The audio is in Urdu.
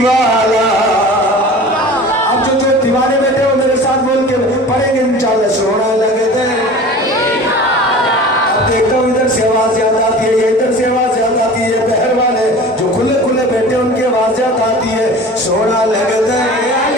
والا. اب جو دیوانے بیٹھے ہو میرے ساتھ بول کے پڑھیں گے انشاءاللہ. سونا لگتا ہے. اب دیکھتا ہوں ادھر سے آواز یاد آتی ہے, یہ ادھر سے آواز یاد آتی ہے. بہر والے جو کھلے کھلے بیٹھے ان کی آواز یاد آتی ہے. سونا لگتا ہے